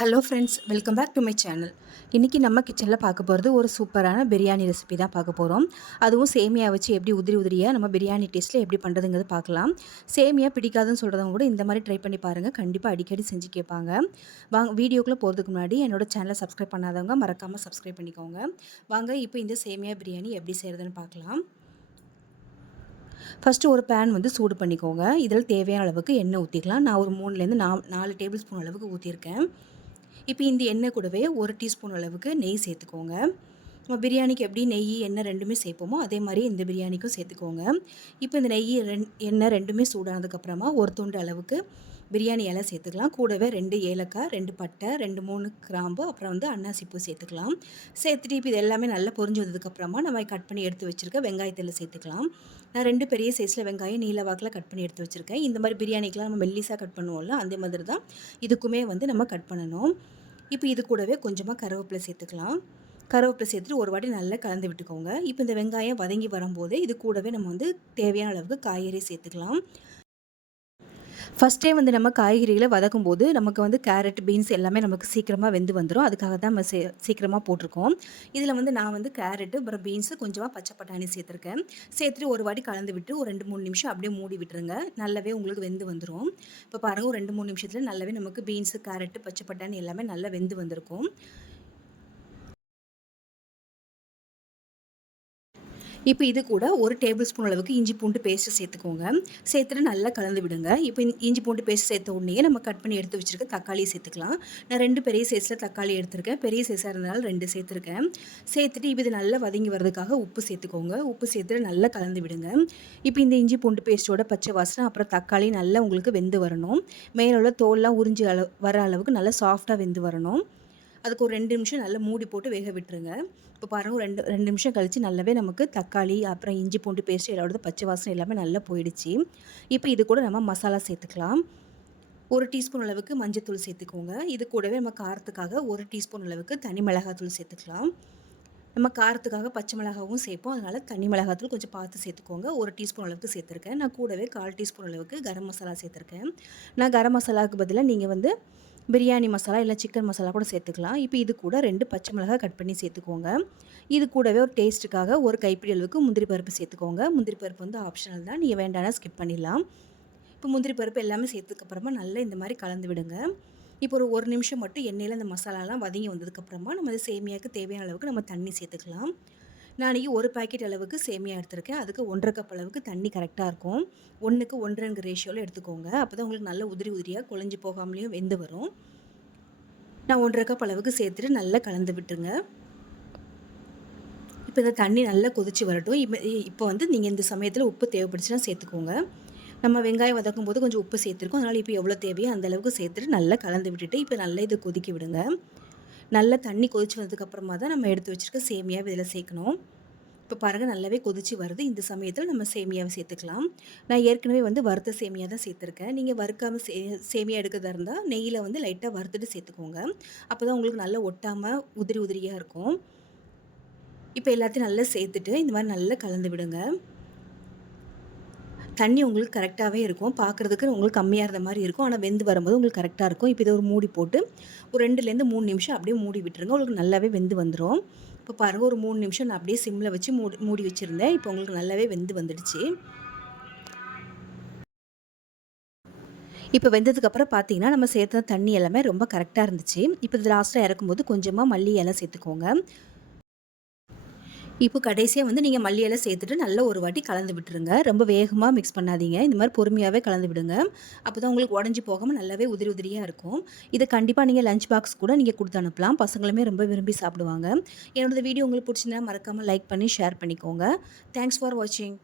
Hello friends, welcome back to my channel. இன்றைக்கி நம்ம கிச்சனில் பார்க்க போகிறது ஒரு சூப்பரான பிரியாணி ரெசிபி தான் பார்க்க போகிறோம். அதுவும் சேமியா வச்சு எப்படி உதிரி உதிரியாக நம்ம பிரியாணி டேஸ்ட்டில் எப்படி பண்ணுறதுங்கிறது பார்க்கலாம். சேமியா பிடிக்காதுன்னு சொல்கிறவங்க கூட இந்த மாதிரி ட்ரை பண்ணி பாருங்கள். கண்டிப்பாக அடிக்கடி செஞ்சு கேட்பாங்க. வாங்க வீடியோக்குள்ளே போகிறதுக்கு முன்னாடி என்னோட சேனலை சப்ஸ்கிரைப் பண்ணாதவங்க மறக்காமல் சப்ஸ்கிரைப் பண்ணிக்கோங்க. வாங்க இப்போ இந்த சேமியா பிரியாணி எப்படி செய்கிறதுன்னு பார்க்கலாம். ஃபஸ்ட்டு ஒரு பேன் வந்து சூடு பண்ணிக்கோங்க. இதில் தேவையான அளவுக்கு எண்ணெய் ஊற்றிக்கலாம். நான் ஒரு 3லேருந்து 4 டேபிள் ஸ்பூன் அளவுக்கு ஊற்றிருக்கேன். இப்போ இந்த எண்ணெய் கூடவே 1 டீஸ்பூன் அளவுக்கு நெய் சேர்த்துக்கோங்க. நம்ம பிரியாணிக்கு எப்படி நெய் எண்ணெய் ரெண்டுமே சேர்ப்போமோ அதே மாதிரி இந்த பிரியாணிக்கும் சேர்த்துக்கோங்க. இப்போ இந்த நெய் எண்ணெய் ரெண்டுமே சூடானதுக்கப்புறமா ஒரு துண்டு அளவுக்கு பிரியாணி இலை சேர்த்துக்கலாம். கூடவே 2 ஏலக்காய், 2 பட்டை, 2 3 கிராம்பு, அப்புறம் வந்து அன்னாசிப்பூ சேர்த்துக்கலாம். சேர்த்துட்டு இப்போ இது எல்லாமே நல்லா பொரிஞ்சு வந்ததுக்கப்புறமா நம்ம கட் பண்ணி எடுத்து வச்சுருக்க வெங்காயத்தில் சேர்த்துக்கலாம். நான் 2 பெரிய சைஸில் வெங்காயம் நீல வாக்கில் கட் பண்ணி எடுத்து வச்சுருக்கேன். இந்த மாதிரி பிரியாணிக்கெலாம் நம்ம மெல்லிஸாக கட் பண்ணுவோம்ல, அந்த மாதிரி தான் இதுக்குமே வந்து நம்ம கட் பண்ணணும். இப்போ இது கூடவே கொஞ்சமாக கருவேப்பிலை சேர்த்துக்கலாம். கருவேப்பிலை சேர்த்துட்டு ஒரு வாட்டி நல்லா கலந்து விட்டுக்கோங்க. இப்போ இந்த வெங்காயம் வதங்கி வரும்போதே இது கூடவே நம்ம வந்து தேவையான அளவுக்கு காய்கறி சேர்த்துக்கலாம். ஃபஸ்ட்டே வந்து நம்ம காய்கறிகளை வதக்கும் போது நமக்கு வந்து கேரட், பீன்ஸ் எல்லாமே நமக்கு சீக்கிரமாக வெந்து வந்துடும். அதுக்காக தான் நம்ம சீக்கிரமாக போட்டிருக்கோம். இதில் வந்து நான் வந்து கேரட்டு, அப்புறம் பீன்ஸு, கொஞ்சமாக பச்சை பட்டாணி சேர்த்துருக்கேன். சேர்த்துட்டு ஒரு வாட்டி கலந்து விட்டு ஒரு 2-3 நிமிஷம் அப்படியே மூடி விட்டுருங்க. நல்லாவே உங்களுக்கு வெந்து வந்துடும். இப்போ பாருங்கள், ஒரு 2-3 நிமிஷத்தில் நல்லாவே நமக்கு பீன்ஸு, கேரட்டு, பச்சை பட்டாணி எல்லாமே நல்லா வெந்து வந்திருக்கும். இப்போ இது கூட ஒரு டேபிள் ஸ்பூன் அளவுக்கு இஞ்சி பூண்டு பேஸ்ட்டு சேர்த்துக்கோங்க. சேர்த்துட்டு நல்லா கலந்து விடுங்க. இப்போ இஞ்சி பூண்டு பேஸ்ட் சேர்த்த உடனே நம்ம கட் பண்ணி எடுத்து வச்சுருக்க தக்காளியை சேர்த்துக்கலாம். நான் 2 பெரிய சைஸில் தக்காளி எடுத்திருக்கேன். பெரிய சைஸாக இருந்ததால் 2 சேர்த்துருக்கேன். சேர்த்துட்டு இப்போ இது நல்லா வதங்கி வரதுக்காக உப்பு சேர்த்துக்கோங்க. உப்பு சேர்த்துட்டு நல்லா கலந்து விடுங்க. இப்போ இந்த இஞ்சி பூண்டு பேஸ்ட்டோட பச்சை வாசனை அப்புறம் தக்காளி நல்லா உங்களுக்கு வெந்து வரணும். மேலே உள்ள தோல்லாம் உறிஞ்சி வர அளவுக்கு நல்லா சாஃப்டாக வெந்து வரணும். அதுக்கு ஒரு 2 நிமிஷம் நல்லா மூடி போட்டு வேக விட்டுருங்க. இப்போ பாருங்கள், ஒரு 2 நிமிஷம் கழித்து நல்லாவே நமக்கு தக்காளி அப்புறம் இஞ்சி பூண்டு பேஸ்ட் எல்லாரோட பச்சை வாசனை எல்லாமே நல்லா போயிடுச்சு. இப்போ இது கூட நம்ம மசாலா சேர்த்துக்கலாம். 1 டீஸ்பூன் அளவுக்கு மஞ்சத்தூள் சேர்த்துக்கோங்க. இது கூடவே நம்ம காரத்துக்காக 1 டீஸ்பூன் அளவுக்கு தனி மிளகாத்தூள் சேர்த்துக்கலாம். நம்ம காரத்துக்காக பச்சை மிளகாவும் சேர்ப்போம். அதனால் தனி மிளகாத்தூள் கொஞ்சம் பார்த்து சேர்த்துக்கோங்க. 1 டீஸ்பூன் அளவுக்கு சேர்த்துருக்கேன். நான் கூடவே 1/4 டீஸ்பூன் அளவுக்கு கரம் மசாலா சேர்த்துருக்கேன். நான் கரம் மசாலாவுக்கு பதிலாக நீங்கள் வந்து பிரியாணி மசாலா இல்லை சிக்கன் மசாலா கூட சேர்த்துக்கலாம். இப்போ இது கூட 2 பச்சை மிளகாய் கட் பண்ணி சேர்த்துக்கோங்க. இது கூடவே ஒரு டேஸ்ட்டுக்காக ஒரு கைப்பிடி அளவுக்கு முந்திரி பருப்பு சேர்த்துக்கோங்க. முந்திரி பருப்பு வந்து ஆப்ஷனல் தான், நீங்கள் வேண்டாம்னா ஸ்கிப் பண்ணிடலாம். இப்போ முந்திரி பருப்பு எல்லாமே சேர்த்துக்கப்புறமா நல்லா இந்த மாதிரி கலந்து விடுங்க. இப்போ ஒரு நிமிஷம் மட்டும் எண்ணெயில் இந்த மசாலாலாம் வதங்கி வந்ததுக்கப்புறமா நம்ம சேமியாவுக்கு தேவையான அளவுக்கு நம்ம தண்ணி சேர்த்துக்கலாம். நான் இன்றைக்கி 1 பாக்கெட் அளவுக்கு சேமியா எடுத்திருக்கேன். அதுக்கு 1.5 கப் அளவுக்கு தண்ணி கரெக்டாக இருக்கும். 1க்கு 1.5 ரேஷியோவில் எடுத்துக்கோங்க. அப்போ தான் உங்களுக்கு நல்ல உதிரி உதிரியாக குழஞ்சி போகாமலேயும் வெந்து வரும். நான் 1.5 கப் அளவுக்கு சேர்த்துட்டு நல்லா கலந்து விட்டுருங்க. இப்போ இந்த தண்ணி நல்லா கொதித்து வரட்டும். இப்போ வந்து நீங்கள் இந்த சமயத்தில் உப்பு தேவைப்படுச்சுன்னா சேர்த்துக்கோங்க. நம்ம வெங்காயம் வதக்கும் போது கொஞ்சம் உப்பு சேர்த்துருக்கோம். அதனால் இப்போ எவ்வளோ தேவையோ அந்த அளவுக்கு சேர்த்துட்டு நல்லா கலந்து விட்டுட்டு இப்போ நல்லா இதை கொதிக்க விடுங்க. நல்லா தண்ணி கொதிச்சு வந்ததுக்கப்புறமா தான் நம்ம எடுத்து வச்சுருக்க சேமியாவை இதில் சேர்க்கணும். இப்போ பாருங்கள், நல்லாவே கொதிச்சு வருது. இந்த சமயத்தில் நம்ம சேமியாவை சேர்த்துக்கலாம். நான் ஏற்கனவே வந்து வறுத்த சேமியா தான் சேர்த்துருக்கேன். நீங்கள் வறுக்காமல் சேமியா எடுக்கிறதா இருந்தால் நெய்யில் வந்து லைட்டாக வறுத்துட்டு சேர்த்துக்கோங்க. அப்போ தான் உங்களுக்கு நல்லா ஒட்டாமல் உதிரி உதிரியாக இருக்கும். இப்போ எல்லாத்தையும் நல்லா சேர்த்துட்டு இந்த மாதிரி நல்லா கலந்து விடுங்க. தண்ணி உங்களுக்கு கரெக்டாகவே இருக்கும். பார்க்குறதுக்கு உங்களுக்கு கம்மியாக இருந்த மாதிரி இருக்கும். ஆனால் வெந்து வரும்போது உங்களுக்கு கரெக்டாக இருக்கும். இப்போ இதை ஒரு மூடி போட்டு ஒரு 2லேருந்து 3 நிமிஷம் அப்படியே மூடி விட்டுருங்க. உங்களுக்கு நல்லாவே வெந்து வந்துடும். இப்போ பாருங்கள், ஒரு 3 நிமிஷம் நான் அப்படியே சிம்மில் வச்சு மூடி வச்சுருந்தேன். இப்போ உங்களுக்கு நல்லாவே வெந்து வந்துடுச்சு. இப்போ வெந்ததுக்கப்புறம் பார்த்தீங்கன்னா நம்ம சேர்த்த தண்ணி எல்லாமே ரொம்ப கரெக்டாக இருந்துச்சு. இப்போ இது லாஸ்ட்டாக இறக்கும்போது கொஞ்சமாக மல்லி இலை சேர்த்துக்கோங்க. இப்போ கடைசியாக வந்து நீங்கள் மல்லி இலை சேர்த்துட்டு நல்லா ஒரு வாட்டி கலந்து விட்டுருங்க. ரொம்ப வேகமாக மிக்ஸ் பண்ணாதீங்க. இந்த மாதிரி பொறுமையாகவே கலந்து விடுங்க. அப்போ தான் உங்களுக்கு உடஞ்சி போகாமல் நல்லாவே உதிரி உதிரியாக இருக்கும். இதை கண்டிப்பாக நீங்கள் லஞ்ச் பாக்ஸ் கூட நீங்கள் கொடுத்து அனுப்பலாம். பசங்களுமே ரொம்ப விரும்பி சாப்பிடுவாங்க. என்னோட வீடியோ உங்களுக்கு பிடிச்சிருந்தா மறக்காமல் லைக் பண்ணி ஷேர் பண்ணிக்கோங்க. தேங்க்ஸ் ஃபார் வாட்சிங்.